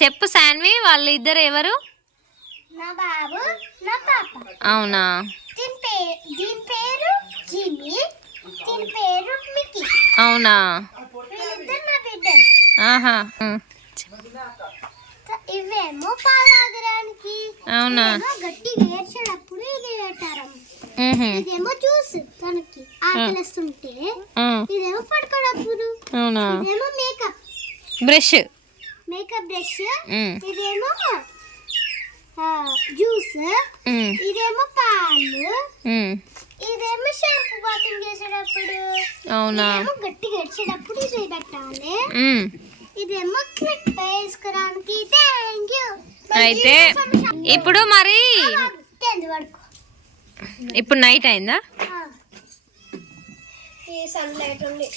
చెప్పు శాన్వి, వాళ్ళు ఇద్దరు ఎవరు? నా బాబు నా పాప. అవునా? దీని పేరు జిమి, దీని పేరు మికి. అవునా? వీళ్ళిద్దరు నా బిడ్డలు. ఆహా. ఇవేమో పాలాగడానికి. అవునా? గట్టిగా ఏడ్చేటప్పుడు ఇది పెట్టారు. ఇదేమో జ్యూస్ తనకి ఆకలిస్తుంటే, ఇదేమో పడుకోనప్పుడు. అవునా? ఇదేమో మేకప్ బ్రష్, ఇదేమో జ్యూస్, ఇదేమో పాలు, ఇదేమో షాంపూ బాతింగ్ చేసేటప్పుడు. అవునా? గట్టిగా ఏడ్చేటప్పుడు ఇది పెట్టాలి. ఇదేమో క్లిప్ వేసుకోవడానికి. Thank you. అయితే ఇప్పుడు మరి ఇప్పుడు నైట్ అయిందా? ఈ సన్లైట్ ఉంది,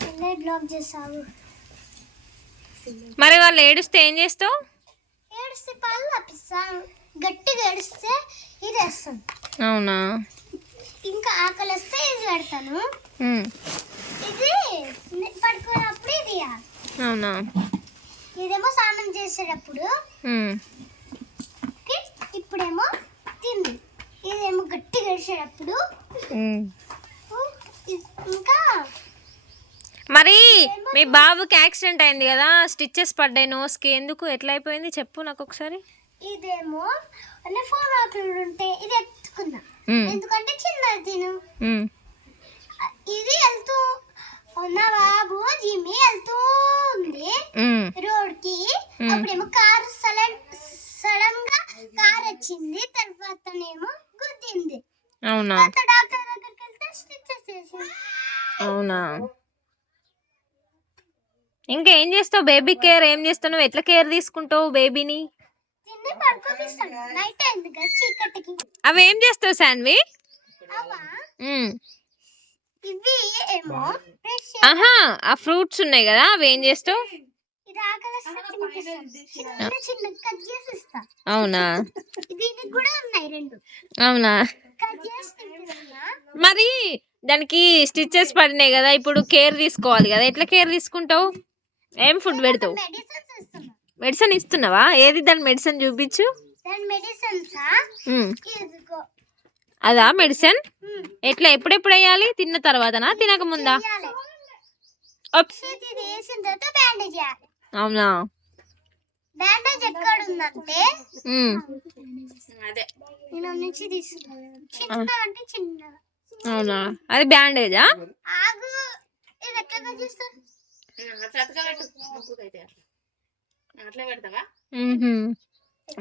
సన్లైట్ బ్లాక్ చేసావు. మరి వాళ్ళు ఏడుస్తే ఏం చేస్తావు? ఏడిస్తే పాలు తాపిస్తాను. గట్టిగా ఏడిస్తే ఇది వేస్తాను. అవునా? ఇంకా ఆకలి వస్తే ఇది పెడతాను. ఇది పడుకున్నప్పుడు ఇది. అవునా? ఇదేమో స్నానం చేసేటప్పుడు. ఇప్పుడేమో తింది. ఇదేమో గట్టిగా ఏడిచేటప్పుడు. ఇంకా మరి మీ బాబుకి యాక్సిడెంట్ అయింది కదా, స్టిచెస్ పడ్డాయి నోస్కి, ఎందుకు, ఎట్లా అయిపోయింది చెప్పు నాకు ఒకసారి. ఇదేమో ఫోన్ ఆపరేటర్ ఉంటే ఇది ఎత్తుకున్నా, ఎందుకంటే చిన్నది తిను. ఇది వెళ్తూ నా బాబు జిమి వెళ్తూ ఉంది రోడ్ కి. అప్పుడేమో కారు సడన్ గా కార్ వచ్చింది, తర్వాతనేమో గుద్దింది. అవునా? డాక్టర్ దగ్గరికి వెళ్తే స్టిచెస్ చేసింది. అవునా? ఇంకా ఏం చేస్తావు? బేబీ కేర్ ఏం చేస్తావు నువ్వు? ఎట్లా కేర్ తీసుకుంటావు బేబీని? అవి ఏం చేస్తావు శాన్వి? ఆహా, ఆ ఫ్రూట్స్ ఉన్నాయి కదా, అవి ఏం చేస్తావు? అవునా? అవునా? మరి దానికి స్టిచెస్ పడినాయి కదా, ఇప్పుడు కేర్ తీసుకోవాలి కదా, ఎట్లా కేర్ తీసుకుంటావు? ఏం ఫుడ్ పెడతావు? మెడిసిన్ ఇస్తున్నావా? ఏది దాని మెడిసిన్ చూపించు. అదా మెడిసిన్? ఎట్లా, ఎప్పుడెప్పుడు వేయాలి? తిన్న తర్వాతనా, తినక ముందా? అవునా? బ్యాండేజ్ ఎక్కడ ఉందంటే అవునా? అది బ్యాండేజా?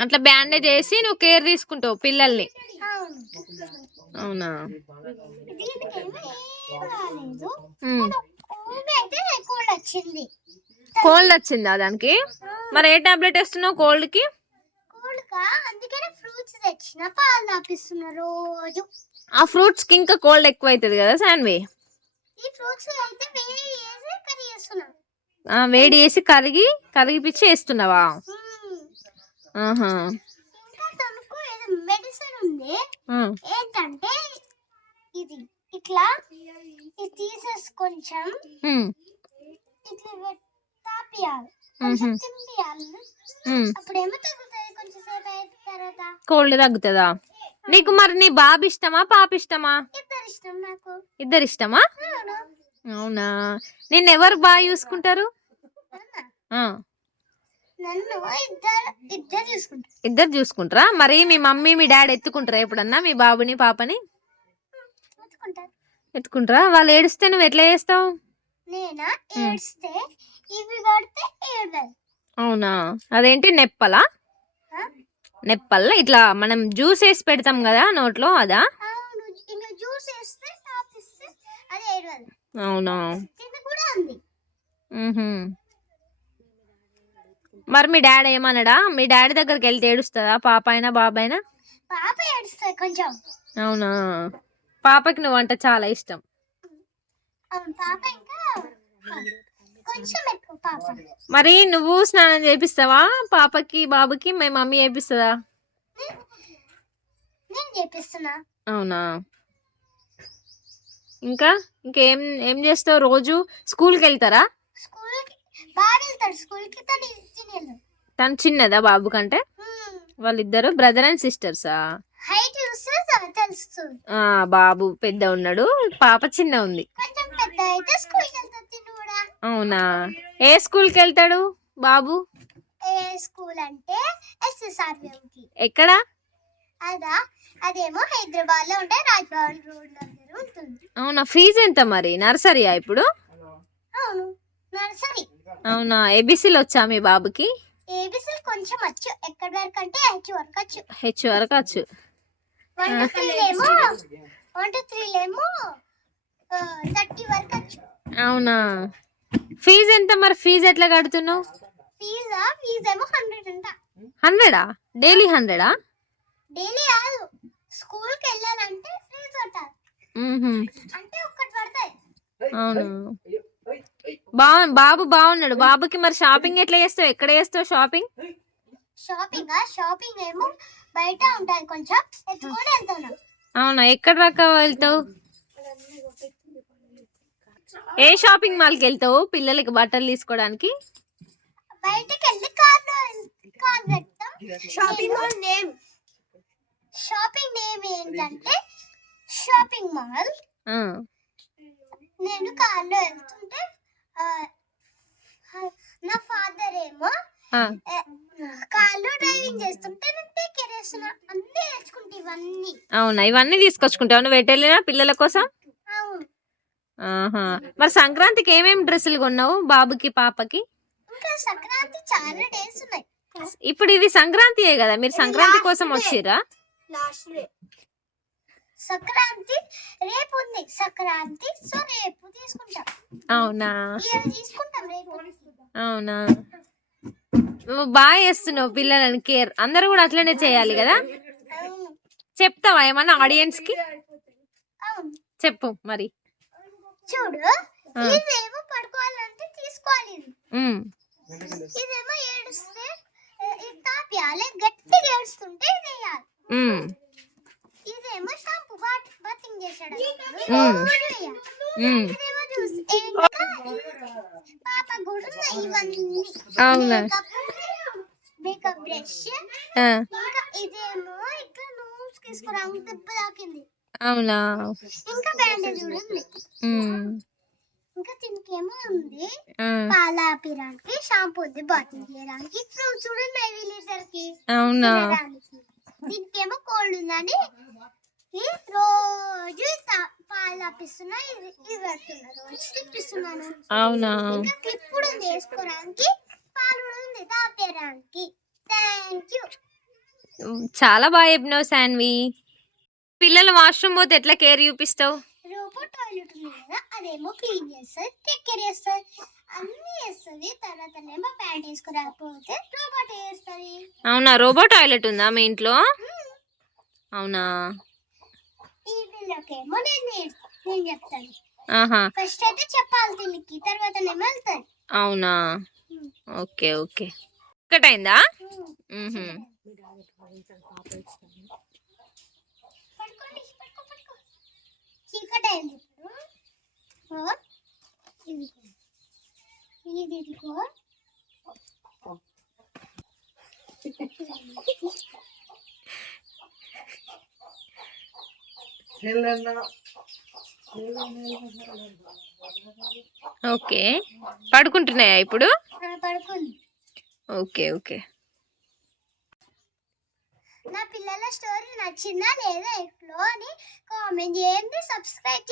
అట్లా బ్యాండేజ్ వేసి నువ్వు కేర్ తీసుకుంటావు పిల్లల్ని. అవునా? కోల్డ్ వచ్చిందా దానికి? మరి ఏ టాబ్లెట్ వేస్తున్నావు కోల్డ్ కి? ఆ ఫ్రూట్స్ కి ఇంకా కోల్డ్ ఎక్కువ అవుతుంది కదా శాన్వి. వేడి వేసి కరిగిపిచ్చి వేస్తున్నావా? ఆహా. మెడిసిన్ ఉంది ఏంటంటే ఇది ఇట్లా ఇది తీసేసి కొంచెం ఇట్లా తాపియాలి, కొంచెం తింపియాలి. అప్పుడేమో తగ్గుతుంది, కొంచెం సేపు అయిన తర్వాత కోల్డ్ తగ్గుతుందా? నీకు మరి నీ బాబు ఇష్టమా పాప ఇష్టమా? ఇద్దరు ఇష్టం నాకు. ఇద్దరు ఇష్టమా? అవునా? నిన్ను ఎవరు బాగా చూసుకుంటారు? ఇద్దరు చూసుకుంటారా? మరి మీ మమ్మీ మీ డాడీ ఎత్తుకుంటారా ఎప్పుడన్నా మీ బాబుని పాపని? ఎత్తుకుంటారా? వాళ్ళు ఏడిస్తే నువ్వు ఎట్లా చేస్తావు? అవునా? అదేంటి నెప్పలా? నెప్పల్లా ఇట్లా మనం జ్యూస్ వేసి పెడతాం కదా నోట్లో, అదా? అవునా? మరి మీ డాడీ ఏమన్నాడా? మీ డాడీ దగ్గరికి వెళ్తే ఏడుస్తుందా పాప అయినా బాబు అయినా? అవునా? పాపకి నువ్వు అంటే చాలా ఇష్టం. మరి నువ్వు స్నానం చేపిస్తావా పాపకి బాబుకి? మీ మమ్మీ చేపిస్తుందా? అవునా? ఇంకేం చేస్తావు? రోజు స్కూల్కి వెళ్తారా? వెళ్తాడు స్కూల్ కి తను తినేళ్ళు తను చిన్నదా బాబు కంటే? వాళ్ళిద్దరు బ్రదర్ అండ్ సిస్టర్సా? హైట్ చూస్తే తెలుస్తుంది. బాబు పెద్ద ఉన్నాడు, పాప చిన్న ఉంది. కొంచెం పెద్ద అయితే స్కూల్ కి వెళ్తాడు తిను కూడా. అవునా? ఏ స్కూల్ కి వెళ్తాడు బాబు? ఏ స్కూల్ అంటే SSRM కి. ఎక్కడ? అదేమో హైదరాబాద్ లో ఉంటే రాజ్భవన్ రోడ్ దగ్గర ఉంటుంది. అవునా? ఫీజు ఎంత మరి? నర్సరీయా ఇప్పుడు? అవును, నర్సరీ. అవునా? ఏబిసిలు వచ్చా మీ బాబుకి? ఏబిసి కొంచెం వచ్చు. ఎక్కడి వరకు అంటే హెచ్ వరకు వచ్చు. హెచ్ వరకు వచ్చు. 1 to 3 లేమో 30 వరకు వచ్చు. అవునా? ఫీజు ఎంత మరి? ఫీజు ఎట్లా కడుతున్నావు? ఫీజు ఏమో 100 అంట. 100ఆ? డైలీ 100ఆ? డైలీ కాదు, స్కూల్ కి వెళ్ళాలంటే ఫీజు కట్టాలి. అంటే ఒక్కటి పడతాయి. అవును. బాబు బాగున్నాడు. బాబుకి మరి షాపింగ్ ఎట్లా చేస్తావు? ఎక్కడ చేస్తావు షాపింగ్? షాపింగ్ ఏమో బయట ఉంటాయి, కొంచెం ఎత్తుకొని వెళ్తాను. అవునా? ఎక్కడ దాకా వెళ్తావు? ఏ షాపింగ్ మాల్కి వెళ్తావు పిల్లలకి బట్టలు తీసుకోవడానికి? బయటికి వెళ్ళి కార్ పెడతాం. షాపింగ్ నేమ్ ఏంటంటే షాపింగ్ మాల్. నేను కార్లో వెళ్తుంటే నా ఫాదర్ ఏమో కార్లో డ్రైవింగ్ చేస్తుంటే నేను టేక్ కేర్ చేస్తున్నా. అన్ని నేర్చుకుంటే ఇవన్నీ. అవునా? ఇవన్నీ తీసుకొచ్చుకుంటావు నువ్వు ఎటు వెళ్ళినా పిల్లల కోసం? అవును. మరి సంక్రాంతికి ఏమేమి డ్రెస్సులు కొన్నావు బాబుకి పాపకి? ఇంకా సంక్రాంతి చాలా డేస్ ఉన్నాయి. ఇప్పుడు ఇది సంక్రాంతియే కదా, మీరు సంక్రాంతి కోసం వచ్చిర్రా? సంక్రాంతి రేపు ఉంది. సంక్రాంతి సో రేపు తీసుకుంటాం. అవునా? తీసుకుంటాం రేపు. అవునా? నువ్వు బాగా చేస్తున్నావు పిల్లలని కేర్. అందరూ కూడా అట్లనే చేయాలి కదా. చెప్తావా ఏమన్నా ఆడియన్స్ కి? చెప్పు మరి. చూడు, ఇదేమో పడుకోవాలంటే తీసుకోవాలి. ఇదేమో ఏడుస్తే తాపియాలి, గట్టిగా ఏడుస్తుంటే వేయాలి. ఇదేమో షాంపూ బాతింగ్ చేసాడు, ఇదేమో జ్యూస్. పాప కూడా ఇవన్నీ. అవునా? Makeup brush. ఇదేమో ఇట్లా నోస్ తీసుకురా దెబ్బ తాకింది. అవునా? ఇంకా బ్యాండేజ్ కూడా ఉంది. ఇంకా తినకేమో ఉంది పాలాపిరానికి, షాంపూ ఉంది బాతింగ్ చేయడానికి, ఫ్రూట్స్ కూడా ఉన్నాయి వీళ్ళిద్దరికి. అవునా? దీనికేమో కోల్డ్ ఉందని రోజు పాలు తాపిస్తున్నా, ఇది పెడుతున్నా, రోజు తిప్పిస్తున్నాను. అవునా? ఇంకా క్లిప్ కూడా ఉంది వేసుకోవడానికి, పాలు కూడా ఉంది తాపేయడానికి. Thank you. చాలా బాగా చెప్పినావు శాన్వి. పిల్లలు వాష్రూమ్ పోతే ఎట్లా కేర్ చూపిస్తావు? రోబో టాయిలెట్ ఉంది కదా, అదేమో క్లీన్ చేస్తుంది, టేక్ కేర్ చేస్తుంది, అన్ని చేస్తుంది. తర్వాత ఏమో ప్యాంట్ వేసుకురాకపోతే రోబోట్ వేస్తుంది. అవునా? రోబో టాయిలెట్ ఉందా మీ ఇంట్లో? అవునా? ఈ పిల్లకేమో నేను చెప్తాను. ఫస్ట్ అయితే చెప్పాలి దీనికి, తర్వాత ఏమో వెళ్తాయి. అవునా? Okay okay. ఒకటైందా? చీకటి అయింది ఇప్పుడు. ఇదిగో ఓకే. పడుకుంటున్నాయా ఇప్పుడు? పడుకుంది. Okay okay. నా పిల్లల స్టోరీ నచ్చిందా లేదా ఎట్లో అని కామెంట్ చేయండి, సబ్స్క్రైబ్